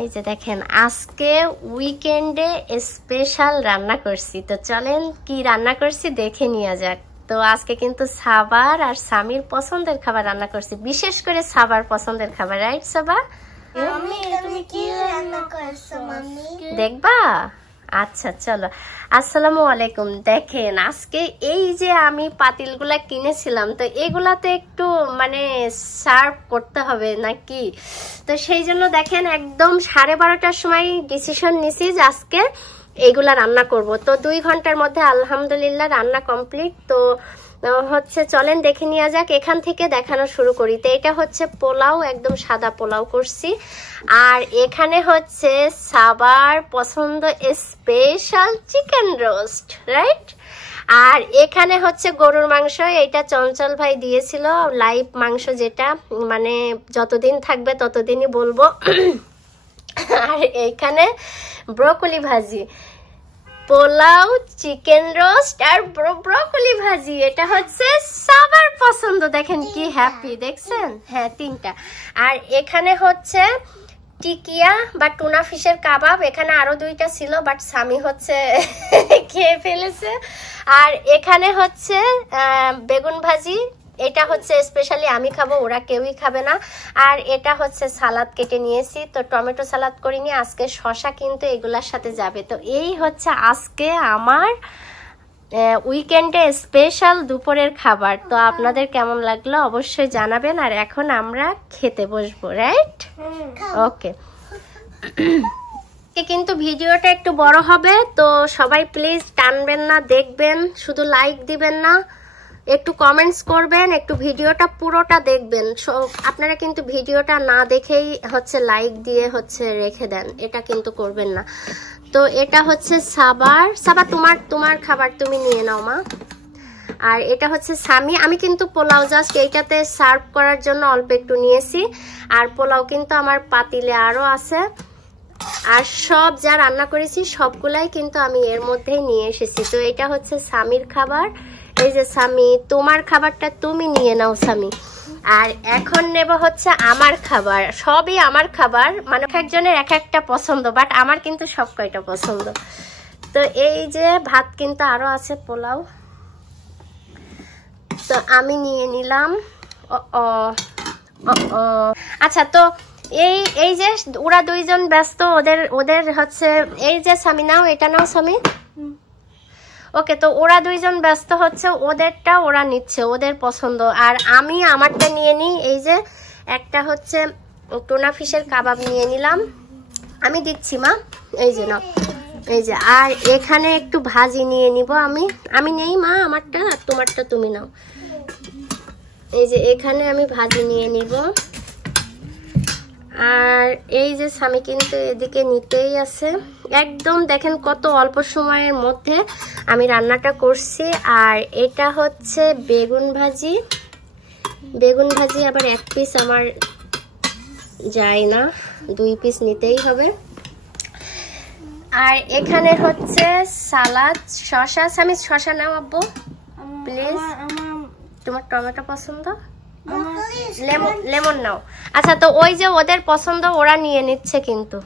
এই যে দেখেন আজকে উইকেন্ডে স্পেশাল রান্না করছি, তো চলেন কি রান্না করছি দেখে নিয়ে যাক। তো আজকে কিন্তু সাবার আর সামির পছন্দের খাবার রান্না করছি, বিশেষ করে সাবার পছন্দের খাবার, রাইট সাবা? তুমি কি রান্না করছো মাম্মি? দেখবা? আচ্ছা চলো। আসসালামু আলাইকুম। দেখেন আজকে এই যে আমি পাতিলগুলা কিনেছিলাম, তো এগুলা তো একটু মানে সার্ভ করতে হবে নাকি, তো সেই জন্য দেখেন একদম 12:30টার সময় ডিসিশন নিছি যে আজকে এইগুলা রান্না করব। তো 2 ঘন্টার মধ্যে আলহামদুলিল্লাহ রান্না কমপ্লিট। তো হচ্ছে চলেন দেখে নিয়ে যাক, এখান থেকে দেখানো শুরু করি। তো এটা হচ্ছে পোলাও, একদম সাদা পোলাও করছি। আর এখানে হচ্ছে সাবার পছন্দ স্পেশাল চিকেন রোস্ট, রাইট? আর এখানে হচ্ছে গরুর মাংস, এটা চঞ্চল ভাই দিয়েছিল লাইভ মাংস, যেটা মানে যতদিন থাকবে ততদিনই বলবো। আর এইখানে ব্রকলি ভাজি, পোলাও, চিকেন রোস্ট আর ব্রকলি ভাজি, এটা হচ্ছে সবার পছন্দ। দেখেন কি হ্যাপি, দেখছেন? হ্যাঁ 3টা। আর এখানে হচ্ছে টিকিয়া বা টুনা ফিশের কাবাব, এখানে আরো 2টা ছিল বাট স্বামী হচ্ছে খেয়ে ফেলেছে। আর এখানে হচ্ছে বেগুন ভাজি, এটা হচ্ছে স্পেশালি আমি খাবো, ওরা কেউই খাবে না। আর এটা হচ্ছে সালাদ কেটে নিয়েছি, তো টমেটো সালাদ করিনি আজকে, শশা কিন্তু এগুলার সাথে যাবে। তো এই হচ্ছে আজকে আমার উইকেন্ডে স্পেশাল দুপুরের খাবার। তো আপনাদের কেমন লাগলো অবশ্যই জানাবেন। আর এখন আমরা খেতে বসবো, রাইট? ওকে। কিন্তু ভিডিওটা একটু বড় হবে, তো সবাই প্লিজ টানবেন না, দেখবেন, শুধু লাইক দিবেন না, একটু কমেন্টস করবেন, একটু ভিডিওটা পুরোটা দেখবেন। আপনারা কিন্তু ভিডিওটা না দেখেই হচ্ছে লাইক দিয়ে হচ্ছে রেখে দেন, এটা কিন্তু করবেন না। তো এটা হচ্ছে সাবার তোমার খাবার তুমি নিয়ে নাও মা। আর এটা হচ্ছে সামি, আমি কিন্তু পোলাও জাস্ট এইটাতে সার্ভ করার জন্য অল্প একটু নিয়েছি। আর পোলাও কিন্তু আমার পাতিলে আরো আছে। আর সব যা রান্না করেছি সবগুলাই কিন্তু আমি এর মধ্যেই নিয়ে এসেছি। তো এটা হচ্ছে সামির খাবার। এই যে সামি, তোমার খাবারটা তুমি নিয়ে নাও সামি। আর এখন নেব হচ্ছে আমার খাবার, সবই আমার খাবার, মানে একজনের এক একটা পছন্দ, বাট আমার কিন্তু সব কয়টা পছন্দ। তো এই যে ভাত কিন্তু আরো আছে, পোলাও, তো আমি নিয়ে নিলাম। আচ্ছা, তো এই যে ওরা 2 জন ব্যস্ত, ওদের হচ্ছে এই যে সামি নাও, এটা নাও সামি। ওকে, তো ওরা 2 জন ব্যস্ত হচ্ছে, ওদেরটা ওরা নিচ্ছে, ওদের পছন্দ। আর আমি আমারটা নিয়ে নিই। এই যে একটা হচ্ছে টুনা ফিশের কাবাব নিয়ে নিলাম, আমি দিচ্ছি মা, এই যে নাও, এই যে। আর এখানে একটু ভাজি নিয়ে নিব আমি নেই মা, আমারটা, আর তোমারটা তুমি নাও। এই যে এখানে আমি ভাজি নিয়ে নিব। আর এই যে স্বামী কিন্তু এদিকে নিতেই আছে, একদম দেখেন কত অল্প সময়ের মধ্যে আমি রান্নাটা করছি। আর এটা হচ্ছে বেগুন ভাজি, আবার 1 পিস আমার যায় না, 2 পিস নিতেই হবে। আর এখানে হচ্ছে সালাদ, শশা, স্বামী শশা নাও আব্বু প্লিজ, তোমার টমেটো পছন্দ, লেমন নাও। আচ্ছা, তো ওই যে ওদের পছন্দ ওরা নিয়ে নিচ্ছে, কিন্তু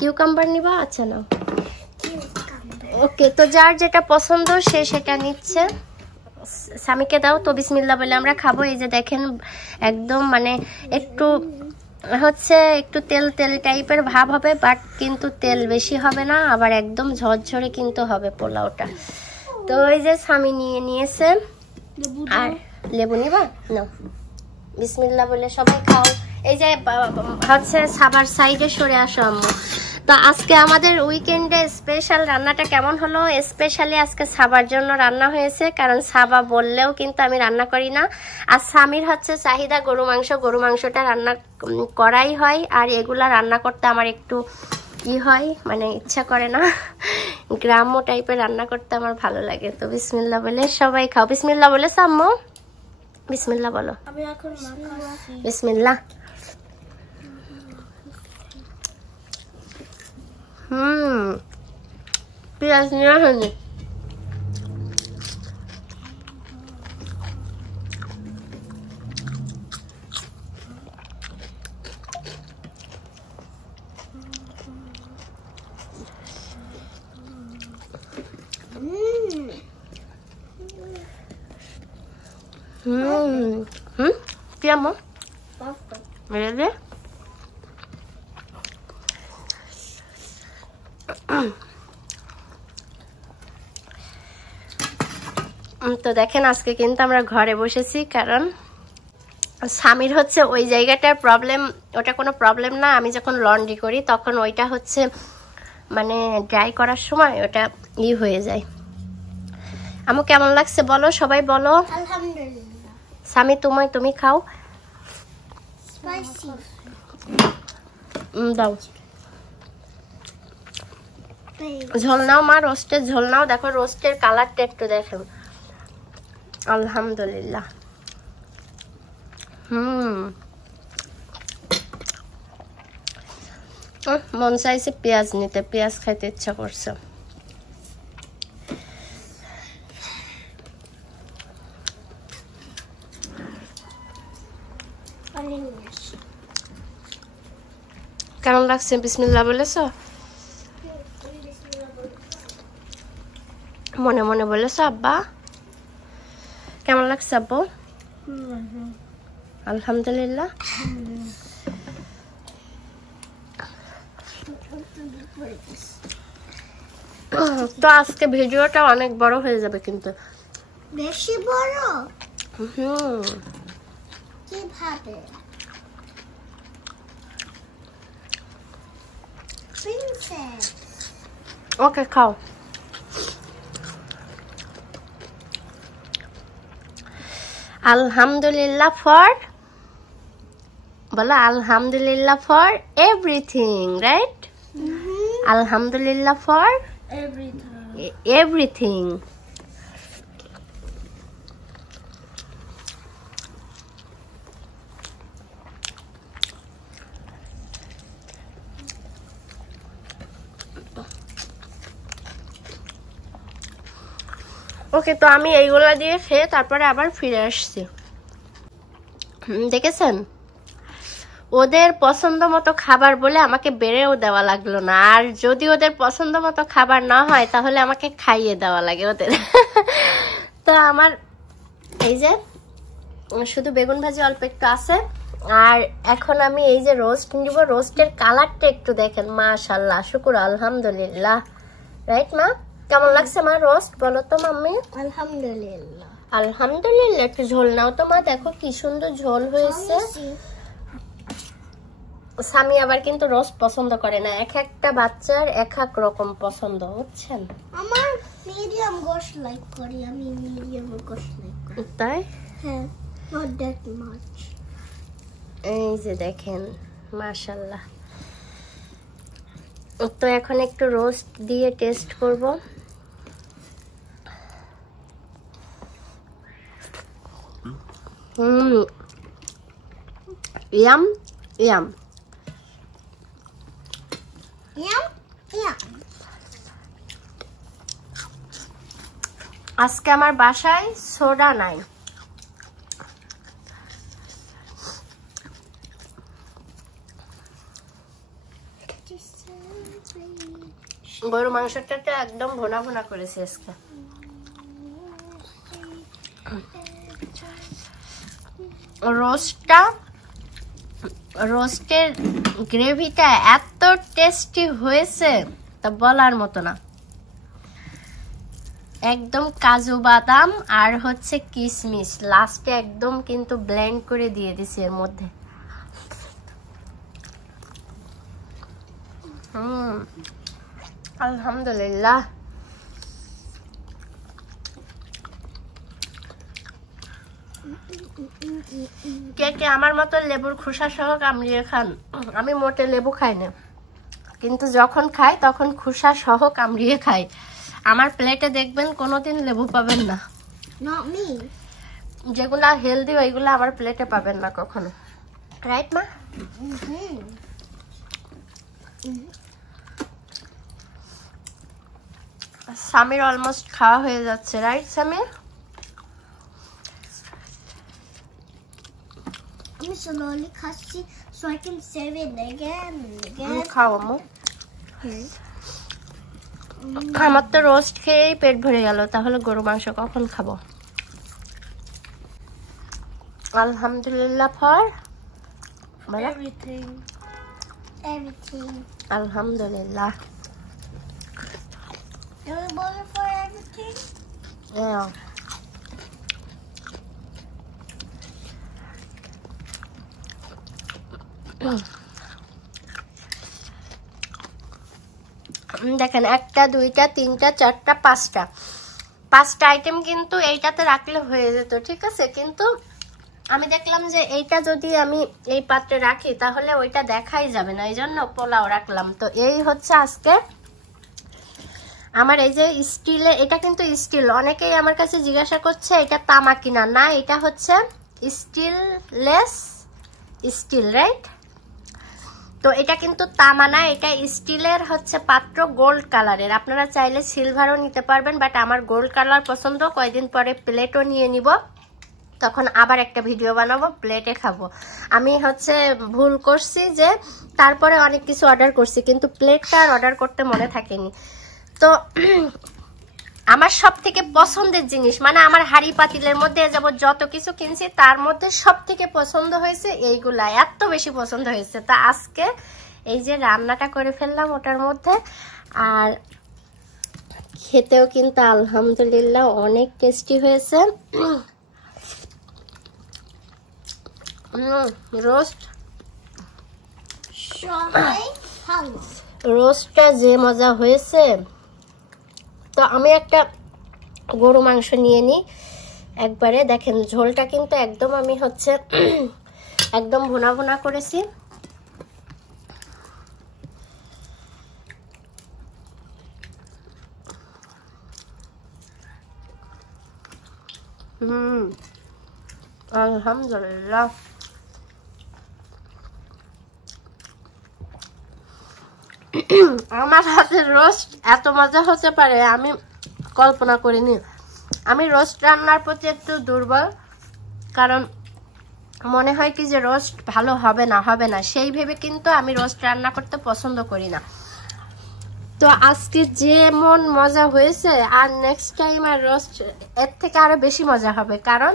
কিউকাম্বার নিবা? আচ্ছা নাও। ওকে, তো যার যেটা পছন্দ সে সেটা নিচ্ছে। স্বামীকে দাও তো, বিসমিল্লাহ বলে আমরা খাবো। এই যে দেখেন একদম মানে একটু হচ্ছে একটু তেল টাইপের ভাব হবে, বাট কিন্তু তেল বেশি হবে না, আবার একদম ঝরঝরে কিন্তু হবে পোলাওটা। তো ওই যে স্বামী নিয়ে নিয়েছে। আর লেবু নিবা? নাও, বিসমিল্লাহ বলে সবাই খাও। এই যে হচ্ছে সাবার সাইডে সরে আসো আম্মু। তো আজকে আমাদের উইকেন্ডে স্পেশাল রান্নাটা কেমন হলো? স্পেশালি আজকে সাবার জন্য রান্না হয়েছে, কারণ সাবা বললেও কিন্তু আমি রান্না করি না। আর স্বামীর হচ্ছে চাহিদা গরু মাংসটা রান্না করাই হয়। আর এগুলা রান্না করতে আমার একটু হয়, মানে ইচ্ছা করে না, গ্রাম্য টাইপের রান্না করতে আমার ভালো লাগে। তো বিসমিল্লাহ বলে সবাই খাও, বিসমিল্লাহ বলে আম্মু, বিসমিল্লাহ বলো, বিসমিল্লাহ। পেঁয়াজ নিয়ে আসেনি। কি আম্মু? Really? তো দেখেন আজকে কিন্তু আমরা ঘরে বসেছি, কারণ স্বামীর হচ্ছে ওই জায়গাটার প্রবলেম, ওটা কোনো প্রবলেম না। আমি যখন লন্ড্রি করি তখন ওইটা হচ্ছে মানে ড্রাই করার সময় ওটা হয়ে যায়। আমু কেমন লাগছে বলো, সবাই বলো। আলহামদুলিল্লাহ। স্বামী তুমি খাও। স্পাইসি। দাও ঝোল নাও মা, রোস্টের ঝোল নাও। দেখো রোস্টের কালারটা একটু দেখো। আলহামদুলিল্লাহ। মন চাইছে পেঁয়াজ নিতে, পেঁয়াজ খাইতে ইচ্ছা করছে। কেমন লাগছে বিসমিল্লাহ বলেছো? মনে মনে বলেছো আব্বা? কেমন লাগছে আব্বু? আলহামদুলিল্লাহ। তো আজকে ভিডিওটা অনেক বড় হয়ে যাবে কিন্তু। বেশি বড়? কিভাবে? ওকে খাও। আলহামদুলিল্লাহ ফর, বলো আলহামদুলিল্লাহ ফর এভরিথিং, রাইট? আলহামদুলিল্লাহ ফর এভরিথিং। ওকে, তো আমি এইগুলা দিয়ে খেয়ে তারপরে আবার ফিরে আসছি। দেখেছেন, ওদের পছন্দ মতো খাবার বলে আমাকে বেড়েও দেওয়া লাগলো না। আর যদি ওদের পছন্দ মতো খাবার না হয় তাহলে আমাকে খাইয়ে দেওয়া লাগে ওদের। তো আমার এই যে শুধু বেগুন ভাজি অল্প একটু আছে, আর এখন আমি এই যে রোস্ট নিব। রোস্টের কালারটা একটু দেখেন, মাশাআল্লাহ, শুকর আলহামদুলিল্লাহ, রাইট মা? কেমন লাগছে মা রোস্ট বলো তো মাম্মি? আলহামদুলিল্লাহ। আলহামদুলিল্লাহ। একটু ঝোল নাও তো মা, দেখো কি সুন্দর ঝোল হয়েছে। স্বামী আবার কিন্তু রোস্ট পছন্দ করে না, এক একটা বাচ্চার এক এক রকম পছন্দ, বুঝছেন? আমার মিডিয়াম গোশত লাইক করি, আমি মিডিয়াম গোশত লাইক করি। তাই? হ্যাঁ, not that much. এই যে দেখেন মাশাআল্লাহ। তো এখন একটু রোস্ট দিয়ে টেস্ট করব। Yam yam yam yam. আজকে আমার বাসায় সোডা নাই। গরু মাংসটা একদম ভোনা ভোনা করেছে আজকে। রোস্টের গ্রেভিটা এত টেস্টি হয়েছে তা বলার মতো না। একদম কাজু বাদাম আর হচ্ছে কিশমিশ লাস্টে একদম কিন্তু ব্লেন্ড করে দিয়ে দিছি এর মধ্যে। আলহামদুলিল্লাহ। কে কে আমার মতো লেবুর খোসা সহ কামড়িয়ে খান? আমি মোটে লেবু খাই না, কিন্তু যখন খাই তখন খোসা সহ কামড়িয়ে খাই। আমার প্লেটে দেখবেন কোনোদিন লেবু পাবেন না। Not me. যেগুলা হেলদি ওইগুলা আমার প্লেটে পাবেন না কখনো, রাইট মা? সামির অলমোস্ট খাওয়া হয়ে যাচ্ছে, রাইট সামির? আমি slowly খাচ্ছি so I can serve it again and again. খাও আম্মু। আমার তো রোস্ট খেয়েই পেট ভরে গেল, তাহলে গরু মাংস কখন খাবো? Alhamdulillah for everything. Alhamdulillah. Everybody for everything. Yeah. দেখেন 1টা 2টা 3টা 4টা 5টা আইটেম কিন্তু এইটাতে রাখলে হয়ে যেত, ঠিক আছে। কিন্তু আমি দেখলাম যে এইটা যদি আমি এই পাত্রে রাখি তাহলে ওইটা দেখাই যাবে না, এই জন্য পোলাও রাখলাম। তো এই হচ্ছে আজকে আমার এই যে স্টিলে, এটা কিন্তু স্টিল। অনেকেই আমার কাছে জিজ্ঞাসা করছে এটা তামা কিনা, না এটা হচ্ছে স্টিললেস স্টিল, রাইট। তো এটা কিন্তু তামা না, এটা স্টিলের হচ্ছে পাত্র, গোল্ড কালারের। আপনারা চাইলে সিলভারও নিতে পারবেন, বাট আমার গোল্ড কালার পছন্দ। কয়েকদিন পরে প্লেটও নিয়ে নিব, তখন আবার একটা ভিডিও বানাবো, প্লেটে খাবো। আমি হচ্ছে ভুল করছি যে তারপরে অনেক কিছু অর্ডার করছি, কিন্তু প্লেটটা আর অর্ডার করতে মনে থাকেনি। তো আমার সব থেকে পছন্দের জিনিস, মানে আমার হাড়ি পাতিলের মধ্যে যাব যত কিছু কিনছি তার মধ্যে সব থেকে পছন্দ হয়েছে এইগুলা, এত বেশি পছন্দ হয়েছে। তা আজকে এই যে রান্নাটা করে ফেললাম ওটার মধ্যে, আর খেতেও কিন্তু আলহামদুলিল্লাহ অনেক টেস্টি হয়েছে। রোস্টটা যে মজা হয়েছে। তো আমি একটা গরু মাংস নিয়ে নিই একবারে। দেখেন ঝোলটা কিন্তু একদম আমি হচ্ছে একদম ভুনা ভুনা করেছি। আলহামদুলিল্লাহ। আমার হাতের রোস্ট এত মজা হতে পারে আমি কল্পনা করিনি। আমি রোস্ট রান্নার প্রতি একটু দুর্বল, কারণ মনে হয় কি যে রোস্ট ভালো হবে না, সেই ভেবে কিন্তু আমি রোস্ট রান্না করতে পছন্দ করি না। তো আজকে যেমন মজা হয়েছে, আর নেক্সট টাইম আর রোস্ট এর থেকে আরো বেশি মজা হবে। কারণ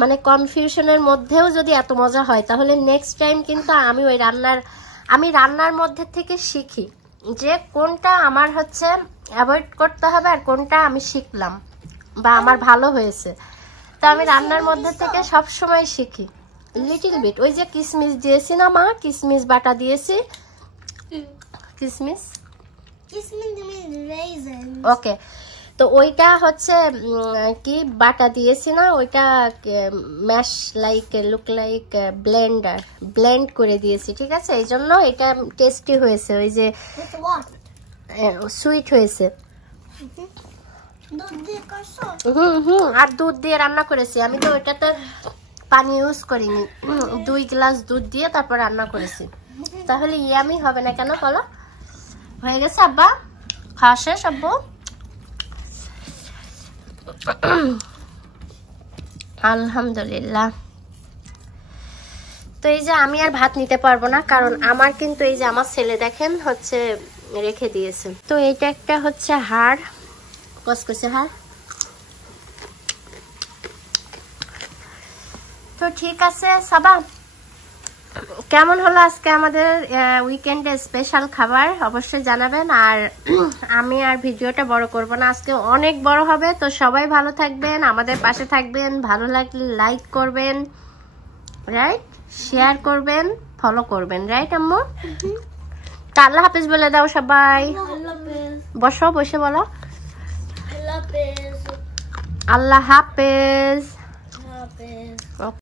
মানে কনফিউশনের মধ্যেও যদি এত মজা হয়, তাহলে নেক্সট টাইম কিন্তু আমি রান্নার মধ্যে থেকে শিখি যে কোনটা আমার হচ্ছে অ্যাভয়েড করতে হবে আর কোনটা আমি শিখলাম বা আমার ভালো হয়েছে। তো আমি রান্নার মধ্যে থেকে সব সময় শিখি লিটল বিট। ওই যে কিশমিশ দিয়েছি না মা, কিশমিশ বাটা দিয়েছি, কিশমিশ ওকে। তো ওইটা হচ্ছে কি বাটা দিয়েছি না, ওইটা mash like look like blend করে দিয়েছি, ঠিক আছে। এই জন্য এটা টেস্টি হয়েছে, ওই যে সুইট হয়েছে। আর দুধ দিয়ে রান্না করেছি আমি, তো ওইটাতে পানি ইউজ করিনি। 2 গ্লাস দুধ দিয়ে তারপর রান্না করেছি। তাহলে ইয়ামি হবে না কেন বলো? হয়ে গেছে আব্বা, খাওয়া শেষ আব্বু? আলহামদুলিল্লাহ। তো এই যে আমি আর ভাত নিতে পারবো না, কারণ আমার কিন্তু এই যে আমার ছেলে দেখেন হচ্ছে রেখে দিয়েছে। তো এইটা একটা হচ্ছে হাড়, কসকসে হাড়। তো ঠিক আছে সাবা, কেমন হলো আজকে আমাদের উইকেন্ডে স্পেশাল খাবার অবশ্যই জানাবেন। আর আমি আর ভিডিওটা বড় করব না, আজকে অনেক বড় হবে। তো সবাই ভালো থাকবেন, আমাদের পাশে থাকবেন, ভালো লাগলে লাইক করবেন, রাইট, শেয়ার করবেন, ফলো করবেন, রাইট আম্মু? তা আল্লাহ হাফেজ বলে দাও সবাই। বসো, বসে বলো আল্লাহ হাফেজ।